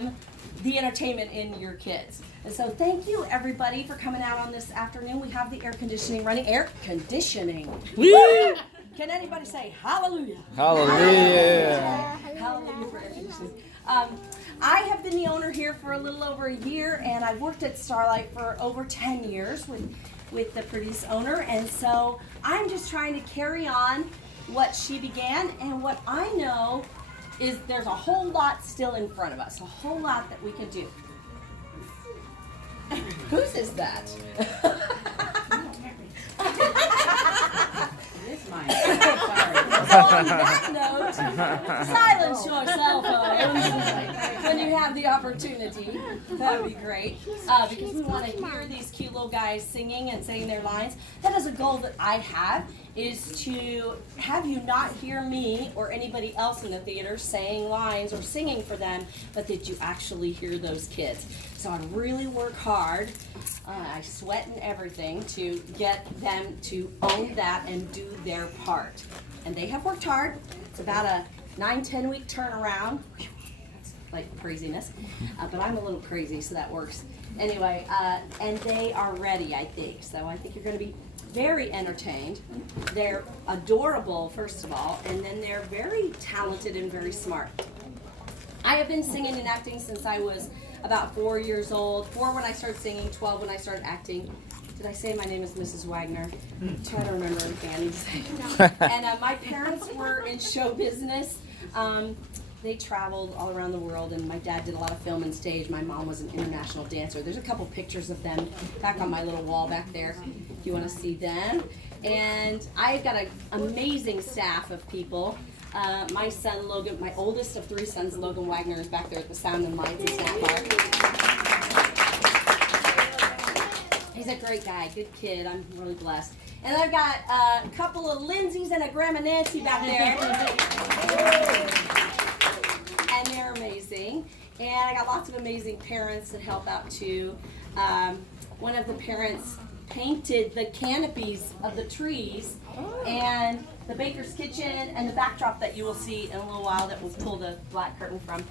the entertainment in your kids. And so thank you everybody for coming out on this afternoon. We have the air conditioning running. Air conditioning. Woo! Can anybody say hallelujah? Hallelujah. Hallelujah for air conditioning. I have been the owner here for a little over a year, and I've worked at Starlight for over 10 years with the previous owner, and so I'm just trying to carry on what she began, and what I know is there's a whole lot still in front of us, a whole lot that we can do. Whose is that? It's mine. Sorry. So on that note, silence your cell phones when you have the opportunity. That would be great. Because we want to hear these cute little guys singing and saying their lines. That is a goal that I have, is to have you not hear me or anybody else in the theater saying lines or singing for them, but that you actually hear those kids. So I really work hard. I sweat and everything to get them to own that and do their part. And they have worked hard. It's about a 9-10 week turnaround. That's like craziness. But I'm a little crazy, so that works. Anyway, and they are ready, I think. So I think you're going to be very entertained. They're adorable, first of all, and then they're very talented and very smart. I have been singing and acting since I was about 4 years old. 4 when I started singing, 12 when I started acting. Did I say my name is Mrs. Wagner? Try to remember Annie's. And my parents were in show business. They traveled all around the world, and my dad did a lot of film and stage. My mom was an international dancer. There's a couple pictures of them back on my little wall back there, if you want to see them. And I've got an amazing staff of people. My son, Logan, my oldest of 3 sons, Logan Wagner, is back there at the Sound and Lights and Snap Bar. He's a great guy, good kid. I'm really blessed. And I've got a couple of Lindsays and a Grandma Nancy back there. And they're amazing. And I got lots of amazing parents that help out too. One of the parents painted the canopies of the trees and the baker's kitchen and the backdrop that you will see in a little while that we'll pull the black curtain from.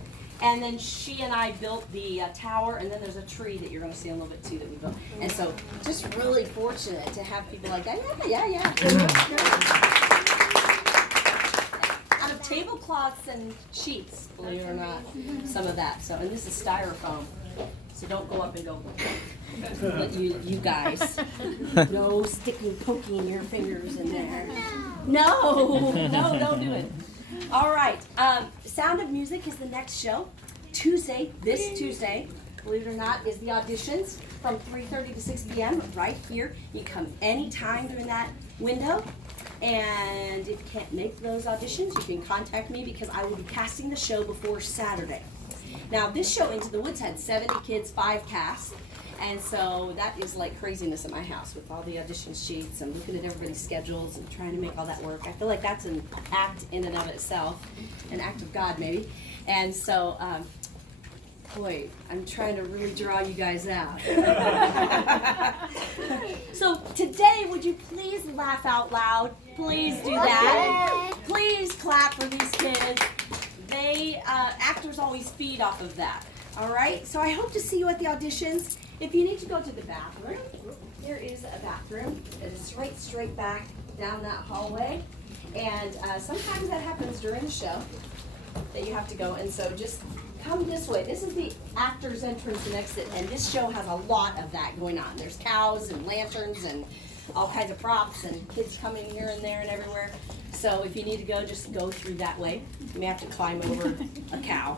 And then she and I built the tower, and then there's a tree that you're going to see in a little bit too that we built. And so just really fortunate to have people like that. Yeah. Out of tablecloths and sheets, believe it or not, some of that. So, and this is styrofoam. So don't go up and go, but you guys, no sticking, poking your fingers in there. No, don't do it. All right, Sound of Music is the next show. This Tuesday, believe it or not, is the auditions from 3:30 to 6 p.m. right here. You can come anytime during that window. And if you can't make those auditions, you can contact me because I will be casting the show before Saturday. Now, this show, Into the Woods, had 70 kids, 5 casts. And so that is like craziness at my house with all the audition sheets and looking at everybody's schedules and trying to make all that work. I feel like that's an act in and of itself, an act of God maybe. And so, boy, I'm trying to really draw you guys out. So today, would you please laugh out loud? Please do that. Please clap for these kids. Actors always feed off of that. All right, so I hope to see you at the auditions. If you need to go to the bathroom, there is a bathroom that is straight back down that hallway. And sometimes that happens during the show that you have to go. And so just come this way. This is the actor's entrance and exit. And this show has a lot of that going on. There's cows and lanterns and all kinds of props and kids coming here and there and everywhere. So if you need to go, just go through that way. You may have to climb over a cow.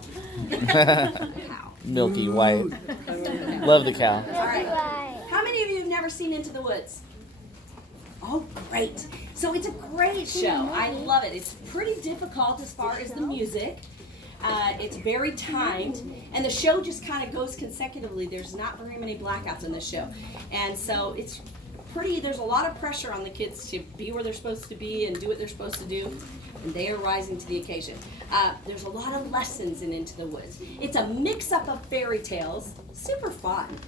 Milky white. Love the cow. All right. How many of you have never seen Into the Woods? Oh, great. So it's a great show. I love it. It's pretty difficult as far as the music. It's very timed. And the show just kind of goes consecutively. There's not very many blackouts in this show. And so it's there's a lot of pressure on the kids to be where they're supposed to be and do what they're supposed to do, and they are rising to the occasion. There's a lot of lessons in Into the Woods. It's a mix-up of fairy tales, super fun,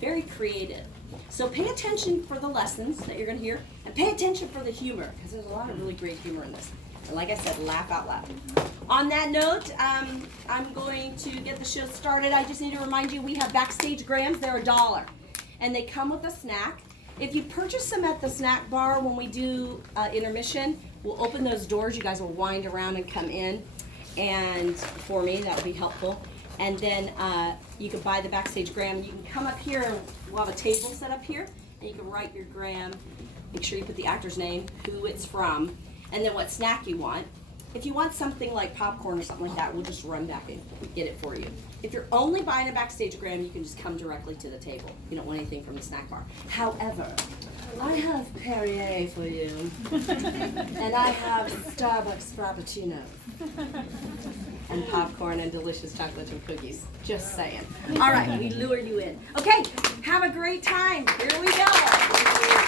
very creative. So pay attention for the lessons that you're going to hear, and pay attention for the humor, because there's a lot of really great humor in this. And like I said, laugh out loud. On that note, I'm going to get the show started. I just need to remind you, we have backstage grams. They're $1. And they come with a snack. If you purchase them at the snack bar when we do intermission, we'll open those doors. You guys will wind around and come in. And for me, that would be helpful. And then you can buy the backstage gram. You can come up here, and we'll have a table set up here. And you can write your gram. Make sure you put the actor's name, who it's from, and then what snack you want. If you want something like popcorn or something like that, we'll just run back and get it for you. If you're only buying a backstage gram, you can just come directly to the table. You don't want anything from the snack bar. However, I have Perrier for you. And I have Starbucks Frappuccino. And popcorn and delicious chocolate chip cookies. Just saying. All right, we lure you in. Okay, have a great time. Here we go.